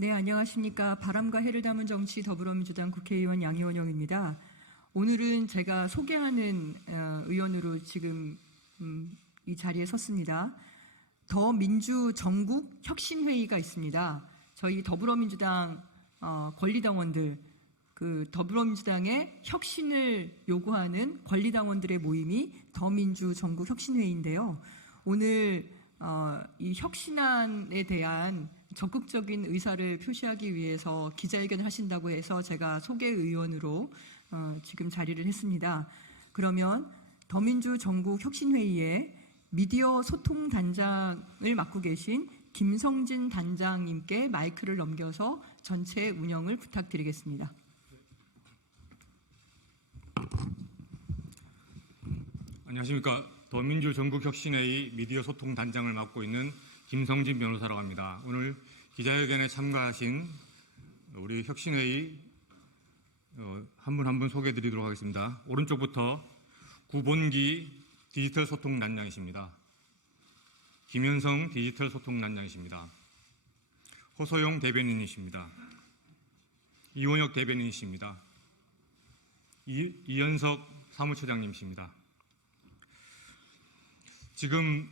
네, 안녕하십니까. 바람과 해를 담은 정치 더불어민주당 국회의원 양희원영입니다. 오늘은 제가 소개하는 의원으로 지금 이 자리에 섰습니다. 더민주 전국 혁신회의가 있습니다. 저희 더불어민주당 권리당원들, 그 더불어민주당의 혁신을 요구하는 권리당원들의 모임이 더민주 전국 혁신회의인데요. 오늘 이 혁신안에 대한 적극적인 의사를 표시하기 위해서 기자회견을 하신다고 해서 제가 소개의원으로 지금 자리를 했습니다. 그러면 더민주 전국 혁신회의에 미디어 소통 단장을 맡고 계신 김성진 단장님께 마이크를 넘겨서 전체 운영을 부탁드리겠습니다. 안녕하십니까. 더민주 전국혁신회의 미디어 소통 단장을 맡고 있는 김성진 변호사라고 합니다. 오늘 기자회견에 참가하신 우리 혁신회의 한 분 한 분 소개해드리도록 하겠습니다. 오른쪽부터 구본기 디지털 소통 단장이십니다. 김현성 디지털 소통 단장이십니다. 호소용 대변인이십니다. 이원혁 대변인이십니다. 이현석 사무처장님이십니다. 지금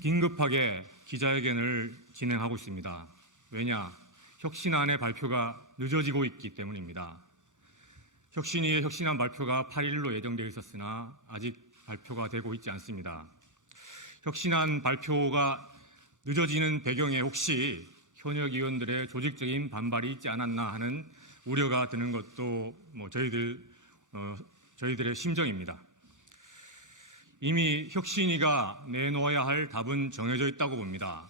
긴급하게 기자회견을 진행하고 있습니다. 왜냐? 혁신안의 발표가 늦어지고 있기 때문입니다. 혁신위의 혁신안 발표가 8일로 예정되어 있었으나 아직 발표가 되고 있지 않습니다. 혁신안 발표가 늦어지는 배경에 혹시 현역 의원들의 조직적인 반발이 있지 않았나 하는 우려가 드는 것도 저희들의 심정입니다. 이미 혁신위가 내놓아야 할 답은 정해져 있다고 봅니다.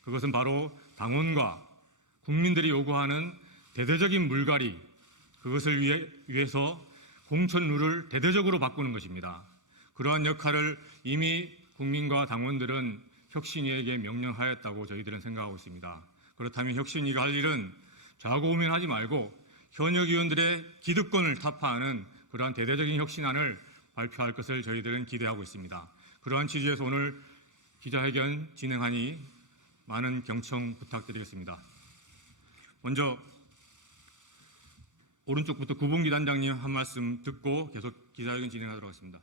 그것은 바로 당원과 국민들이 요구하는 대대적인 물갈이, 그것을 위해서 공천 룰을 대대적으로 바꾸는 것입니다. 그러한 역할을 이미 국민과 당원들은 혁신위에게 명령하였다고 저희들은 생각하고 있습니다. 그렇다면 혁신위가 할 일은 좌고우면하지 말고 현역 의원들의 기득권을 타파하는 그러한 대대적인 혁신안을 발표할 것을 저희들은 기대하고 있습니다. 그러한 취지에서 오늘 기자회견 진행하니 많은 경청 부탁드리겠습니다. 먼저 오른쪽부터 구본기 단장님 한 말씀 듣고 계속 기자회견 진행하도록 하겠습니다.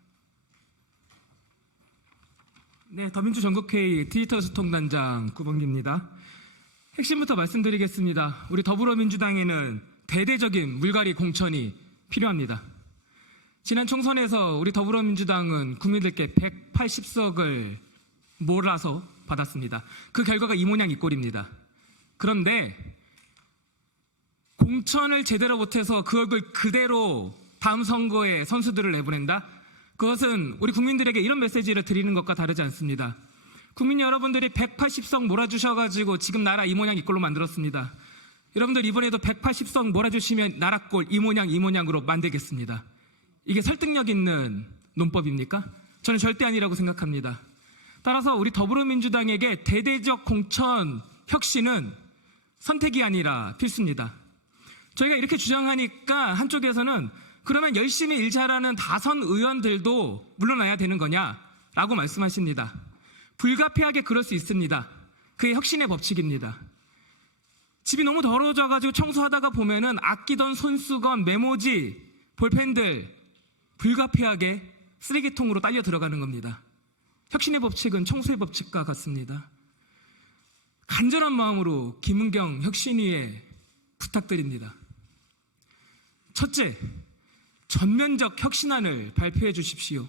네, 더민주 전국회의 디지털 소통단장 구본기입니다. 핵심부터 말씀드리겠습니다. 우리 더불어민주당에는 대대적인 물갈이 공천이 필요합니다. 지난 총선에서 우리 더불어민주당은 국민들께 180석을 몰아서 받았습니다. 그 결과가 이 모양 이 꼴입니다. 그런데 공천을 제대로 못해서 그 얼굴 그대로 다음 선거에 선수들을 내보낸다? 그것은 우리 국민들에게 이런 메시지를 드리는 것과 다르지 않습니다. 국민 여러분들이 180석 몰아주셔가지고 지금 나라 이 모양 이 꼴로 만들었습니다. 여러분들 이번에도 180석 몰아주시면 나라 꼴 이 모양으로 만들겠습니다. 이게 설득력 있는 논법입니까? 저는 절대 아니라고 생각합니다. 따라서 우리 더불어민주당에게 대대적 공천 혁신은 선택이 아니라 필수입니다. 저희가 이렇게 주장하니까 한쪽에서는 그러면 열심히 일 잘하는 다선 의원들도 물러나야 되는 거냐라고 말씀하십니다. 불가피하게 그럴 수 있습니다. 그게 혁신의 법칙입니다. 집이 너무 더러워져가지고 청소하다가 보면은 아끼던 손수건, 메모지, 볼펜들 불가피하게 쓰레기통으로 딸려 들어가는 겁니다. 혁신의 법칙은 청소의 법칙과 같습니다. 간절한 마음으로 김은경 혁신위에 부탁드립니다. 첫째, 전면적 혁신안을 발표해 주십시오.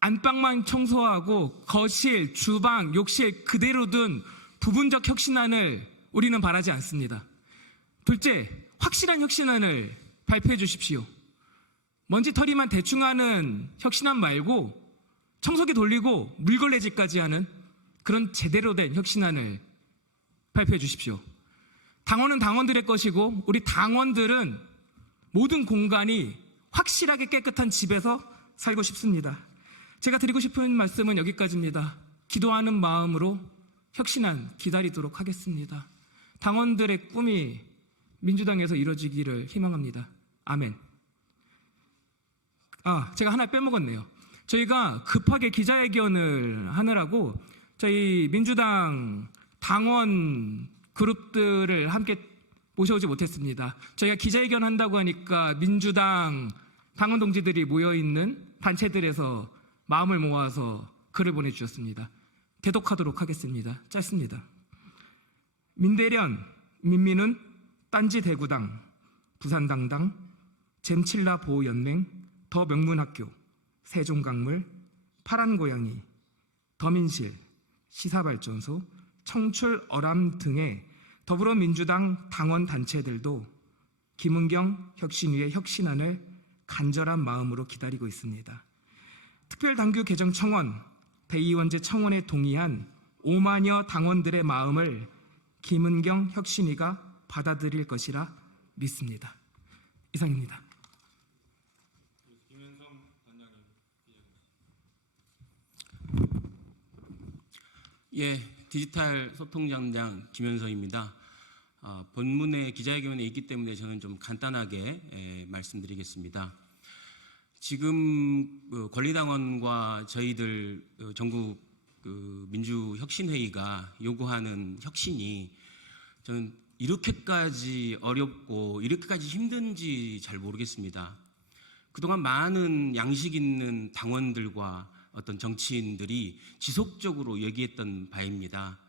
안방만 청소하고 거실, 주방, 욕실 그대로 둔 부분적 혁신안을 우리는 바라지 않습니다. 둘째, 확실한 혁신안을 발표해 주십시오. 먼지털이만 대충 하는 혁신안 말고 청소기 돌리고 물걸레질까지 하는 그런 제대로 된 혁신안을 발표해 주십시오. 당원은 당원들의 것이고 우리 당원들은 모든 공간이 확실하게 깨끗한 집에서 살고 싶습니다. 제가 드리고 싶은 말씀은 여기까지입니다. 기도하는 마음으로 혁신안 기다리도록 하겠습니다. 당원들의 꿈이 민주당에서 이루어지기를 희망합니다. 아멘. 제가 하나 빼먹었네요. 저희가 급하게 기자회견을 하느라고 저희 민주당 당원 그룹들을 함께 모셔오지 못했습니다. 저희가 기자회견 한다고 하니까 민주당 당원 동지들이 모여있는 단체들에서 마음을 모아서 글을 보내주셨습니다. 대독하도록 하겠습니다. 짧습니다. 민대련, 민민은 딴지 대구당, 부산당당, 잼칠라 보호연맹, 더 명문학교, 세종강물, 파란고양이, 더민실, 시사발전소, 청출어람 등의 더불어민주당 당원 단체들도 김은경 혁신위의 혁신안을 간절한 마음으로 기다리고 있습니다. 특별당규 개정 청원, 대의원제 청원에 동의한 5만여 당원들의 마음을 김은경 혁신위가 받아들일 것이라 믿습니다. 이상입니다. 예, 디지털 소통장장 김현서입니다. 본문의 기자회견에 있기 때문에 저는 좀 간단하게 말씀드리겠습니다. 지금 권리당원과 저희들 전국 민주혁신회의가 요구하는 혁신이 저는 이렇게까지 어렵고 이렇게까지 힘든지 잘 모르겠습니다. 그동안 많은 양식 있는 당원들과 어떤 정치인들이 지속적으로 얘기했던 바입니다.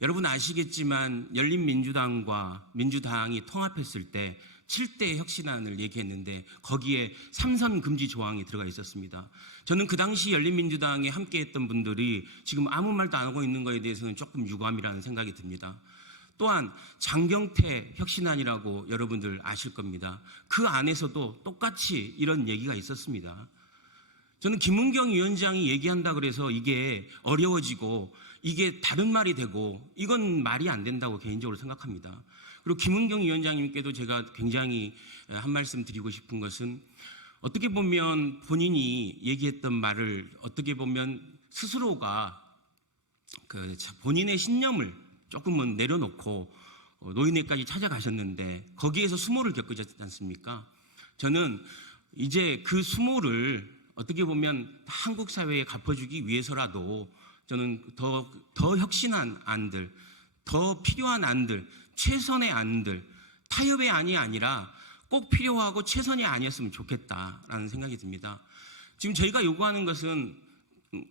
여러분 아시겠지만 열린민주당과 민주당이 통합했을 때 7대 혁신안을 얘기했는데 거기에 3선 금지 조항이 들어가 있었습니다. 저는 그 당시 열린민주당에 함께했던 분들이 지금 아무 말도 안 하고 있는 것에 대해서는 조금 유감이라는 생각이 듭니다. 또한 장경태 혁신안이라고 여러분들 아실 겁니다. 그 안에서도 똑같이 이런 얘기가 있었습니다. 저는 김은경 위원장이 얘기한다 그래서 이게 어려워지고 이게 다른 말이 되고 이건 말이 안 된다고 개인적으로 생각합니다. 그리고 김은경 위원장님께도 제가 굉장히 한 말씀 드리고 싶은 것은 어떻게 보면 본인이 얘기했던 말을 어떻게 보면 스스로가 본인의 신념을 조금은 내려놓고 노인회까지 찾아가셨는데 거기에서 수모를 겪으셨지 않습니까? 저는 이제 그 수모를 어떻게 보면 한국 사회에 갚아주기 위해서라도 저는 더 혁신한 안들, 더 필요한 안들, 최선의 안들, 타협의 안이 아니라 꼭 필요하고 최선이 아니었으면 좋겠다라는 생각이 듭니다. 지금 저희가 요구하는 것은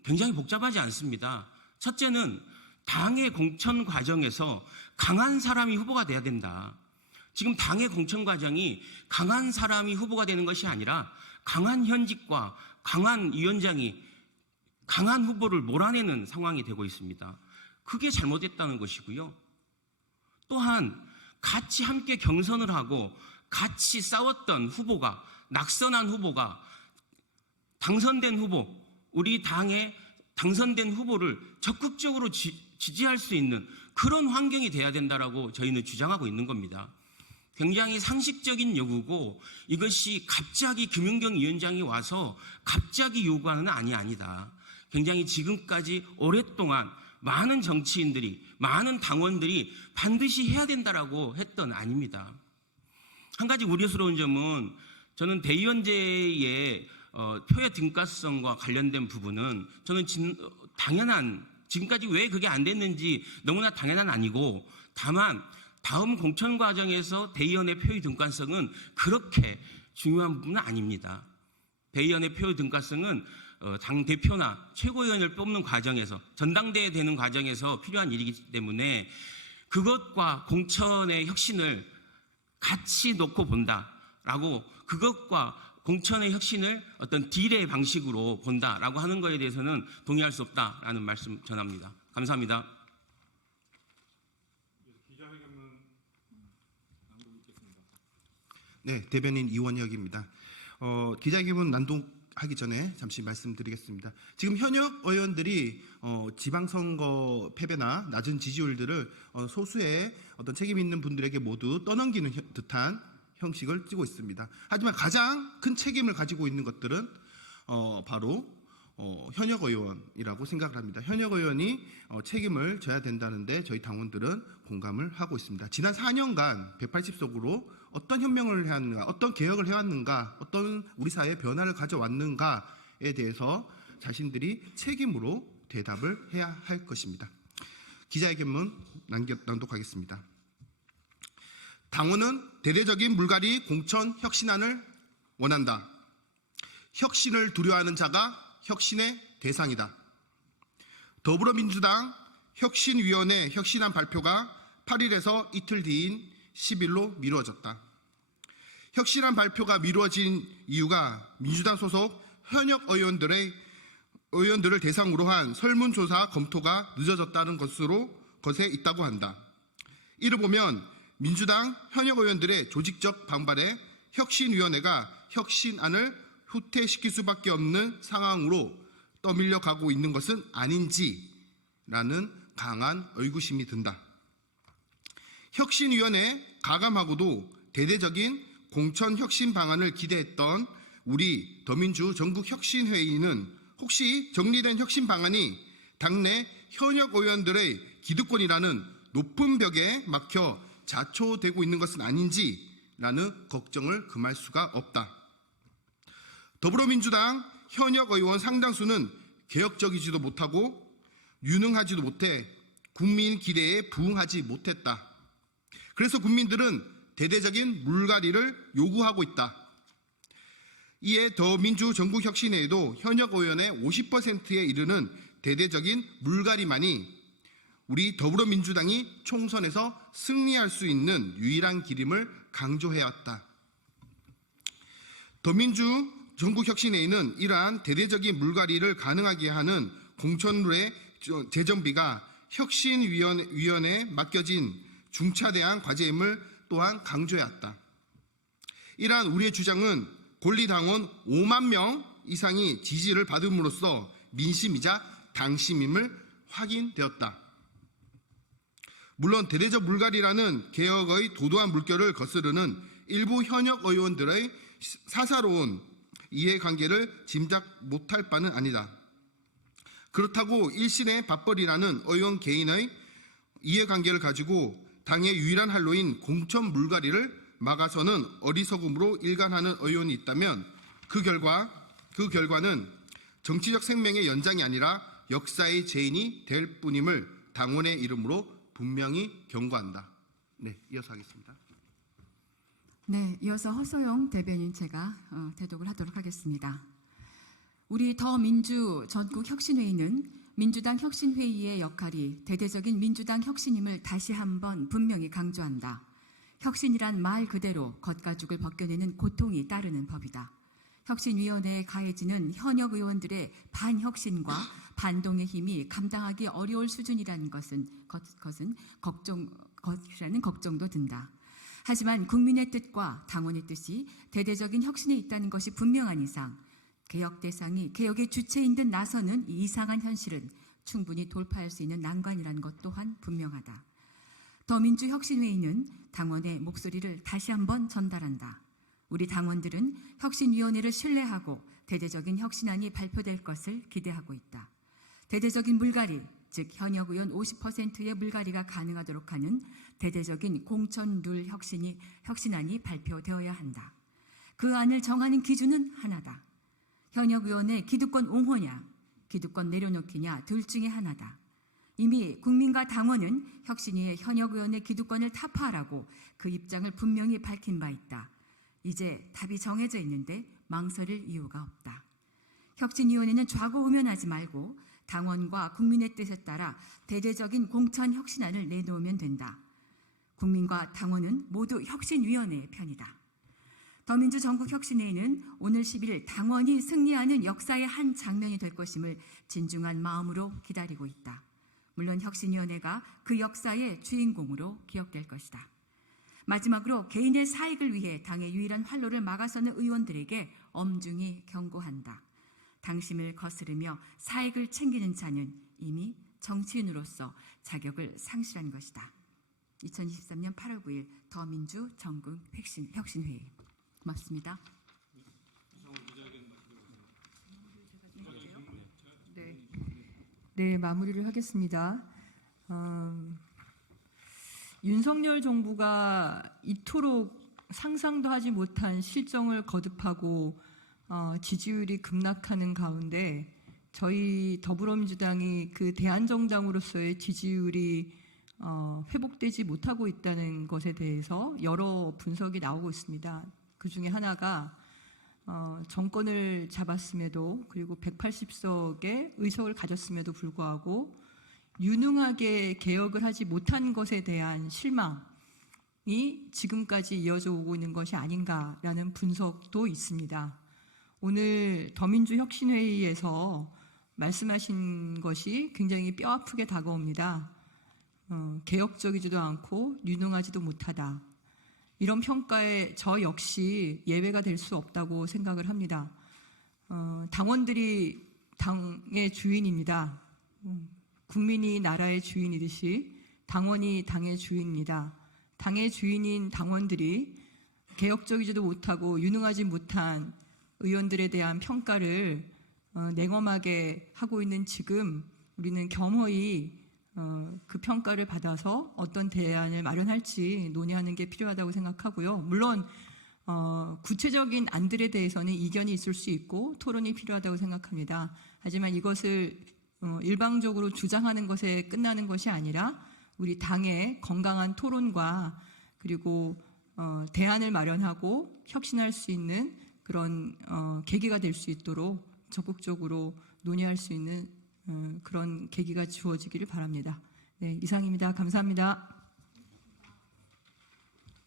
굉장히 복잡하지 않습니다. 첫째는 당의 공천 과정에서 강한 사람이 후보가 돼야 된다. 지금 당의 공천 과정이 강한 사람이 후보가 되는 것이 아니라 강한 현직과 강한 위원장이 강한 후보를 몰아내는 상황이 되고 있습니다. 그게 잘못됐다는 것이고요. 또한 같이 함께 경선을 하고 같이 싸웠던 후보가 낙선한 후보가 당선된 후보, 우리 당의 당선된 후보를 적극적으로 지지할 수 있는 그런 환경이 돼야 된다라고 저희는 주장하고 있는 겁니다. 굉장히 상식적인 요구고 이것이 갑자기 김은경 위원장이 와서 갑자기 요구하는 안이 아니다. 굉장히 지금까지 오랫동안 많은 정치인들이 많은 당원들이 반드시 해야 된다라고 했던 안입니다. 한 가지 우려스러운 점은 저는 대의원제의 표의 등가성과 관련된 부분은 저는 당연한 지금까지 왜 그게 안 됐는지 너무나 당연한 아니고 다만 다음 공천 과정에서 대의원의 표의 등가성은 그렇게 중요한 부분은 아닙니다. 대의원의 표의 등가성은 당 대표나 최고위원을 뽑는 과정에서 전당대회 되는 과정에서 필요한 일이기 때문에 그것과 공천의 혁신을 같이 놓고 본다라고 그것과 공천의 혁신을 어떤 딜의 방식으로 본다라고 하는 것에 대해서는 동의할 수 없다라는 말씀 전합니다. 감사합니다. 네, 대변인 이원혁입니다. 기자회견 난독하기 전에 잠시 말씀드리겠습니다. 지금 현역 의원들이 지방선거 패배나 낮은 지지율들을 소수의 어떤 책임 있는 분들에게 모두 떠넘기는 듯한 형식을 띠고 있습니다. 하지만 가장 큰 책임을 가지고 있는 것들은 바로 현역 의원이라고 생각을 합니다. 현역 의원이 책임을 져야 된다는데 저희 당원들은 공감을 하고 있습니다. 지난 4년간 180석으로 어떤 혁명을 해왔는가, 어떤 개혁을 해왔는가, 어떤 우리 사회의 변화를 가져왔는가에 대해서 자신들이 책임으로 대답을 해야 할 것입니다. 기자회견문 낭독하겠습니다. 당원은 대대적인 물갈이 공천 혁신안을 원한다. 혁신을 두려워하는 자가 혁신의 대상이다. 더불어민주당 혁신위원회 혁신안 발표가 8일에서 이틀 뒤인 10일로 미루어졌다. 혁신안 발표가 미루어진 이유가 민주당 소속 현역 의원들을 대상으로 한 설문조사 검토가 늦어졌다는 것에 있다고 한다. 이를 보면 민주당 현역 의원들의 조직적 반발에 혁신위원회가 혁신안을 후퇴시킬 수밖에 없는 상황으로 떠밀려 가고 있는 것은 아닌지라는 강한 의구심이 든다. 혁신위원회 가감하고도 대대적인 공천 혁신 방안을 기대했던 우리 더민주 전국혁신회의는 혹시 정리된 혁신 방안이 당내 현역 의원들의 기득권이라는 높은 벽에 막혀 자초되고 있는 것은 아닌지라는 걱정을 금할 수가 없다. 더불어민주당 현역 의원 상당수는 개혁적이지도 못하고 유능하지도 못해 국민 기대에 부응하지 못했다. 그래서 국민들은 대대적인 물갈이를 요구하고 있다. 이에 더민주 전국혁신회에도 현역 의원의 50%에 이르는 대대적인 물갈이만이 우리 더불어민주당이 총선에서 승리할 수 있는 유일한 길임을 강조해왔다. 더민주 전국혁신회의는 이러한 대대적인 물갈이를 가능하게 하는 공천룰의 재정비가 혁신위원회에 맡겨진 중차대한 과제임을 또한 강조해왔다. 이러한 우리의 주장은 권리당원 5만 명 이상이 지지를 받음으로써 민심이자 당심임을 확인되었다. 물론 대대적 물갈이라는 개혁의 도도한 물결을 거스르는 일부 현역 의원들의 사사로운 이해관계를 짐작 못할 바는 아니다. 그렇다고 일신의 밥벌이라는 의원 개인의 이해관계를 가지고 당의 유일한 할로인 공천 물갈이를 막아서는 어리석음으로 일관하는 의원이 있다면 그 결과는 정치적 생명의 연장이 아니라 역사의 재인이 될 뿐임을 당원의 이름으로 분명히 경고한다. 네, 이어서 하겠습니다. 네, 이어서 허소영 대변인 제가 대독을 하도록 하겠습니다. 우리 더민주 전국혁신회의는 민주당 혁신회의의 역할이 대대적인 민주당 혁신임을 다시 한번 분명히 강조한다. 혁신이란 말 그대로 겉가죽을 벗겨내는 고통이 따르는 법이다. 혁신위원회에 가해지는 현역 의원들의 반혁신과 반동의 힘이 감당하기 어려울 수준이라는 것은 걱정도 든다. 하지만 국민의 뜻과 당원의 뜻이 대대적인 혁신에 있다는 것이 분명한 이상 개혁 대상이 개혁의 주체인 듯 나서는 이 이상한 현실은 충분히 돌파할 수 있는 난관이라는 것 또한 분명하다. 더민주혁신회의는 당원의 목소리를 다시 한번 전달한다. 우리 당원들은 혁신위원회를 신뢰하고 대대적인 혁신안이 발표될 것을 기대하고 있다. 대대적인 물갈이, 즉 현역 의원 50%의 물갈이가 가능하도록 하는 대대적인 공천룰 혁신안이 발표되어야 한다. 그 안을 정하는 기준은 하나다. 현역 의원의 기득권 옹호냐, 기득권 내려놓기냐 둘 중에 하나다. 이미 국민과 당원은 혁신위의 현역 의원의 기득권을 타파하라고 그 입장을 분명히 밝힌 바 있다. 이제 답이 정해져 있는데 망설일 이유가 없다. 혁신위원회는 좌고우면하지 말고 당원과 국민의 뜻에 따라 대대적인 공천 혁신안을 내놓으면 된다. 국민과 당원은 모두 혁신위원회의 편이다. 더민주 전국혁신회의는 오늘 10일 당원이 승리하는 역사의 한 장면이 될 것임을 진중한 마음으로 기다리고 있다. 물론 혁신위원회가 그 역사의 주인공으로 기억될 것이다. 마지막으로 개인의 사익을 위해 당의 유일한 활로를 막아서는 의원들에게 엄중히 경고한다. 당심을 거스르며 사익을 챙기는 자는 이미 정치인으로서 자격을 상실한 것이다. 2023년 8월 9일 더민주 전국 혁신회의. 고맙습니다. 네, 마무리를 하겠습니다. 윤석열 정부가 이토록 상상도 하지 못한 실정을 거듭하고 지지율이 급락하는 가운데 저희 더불어민주당이 그 대안정당으로서의 지지율이 회복되지 못하고 있다는 것에 대해서 여러 분석이 나오고 있습니다. 그 중에 하나가 정권을 잡았음에도 그리고 180석의 의석을 가졌음에도 불구하고 유능하게 개혁을 하지 못한 것에 대한 실망이 지금까지 이어져 오고 있는 것이 아닌가라는 분석도 있습니다. 오늘 더민주혁신회의에서 말씀하신 것이 굉장히 뼈아프게 다가옵니다. 개혁적이지도 않고 유능하지도 못하다. 이런 평가에 저 역시 예외가 될 수 없다고 생각을 합니다. 당원들이 당의 주인입니다. 국민이 나라의 주인이듯이 당원이 당의 주인입니다. 당의 주인인 당원들이 개혁적이지도 못하고 유능하지 못한 의원들에 대한 평가를 냉엄하게 하고 있는 지금 우리는 겸허히 그 평가를 받아서 어떤 대안을 마련할지 논의하는 게 필요하다고 생각하고요. 물론 구체적인 안들에 대해서는 이견이 있을 수 있고 토론이 필요하다고 생각합니다. 하지만 이것을 일방적으로 주장하는 것에 끝나는 것이 아니라 우리 당의 건강한 토론과 그리고 대안을 마련하고 혁신할 수 있는 그런 계기가 될 수 있도록 적극적으로 논의할 수 있는 그런 계기가 주어지기를 바랍니다. 네, 이상입니다. 감사합니다.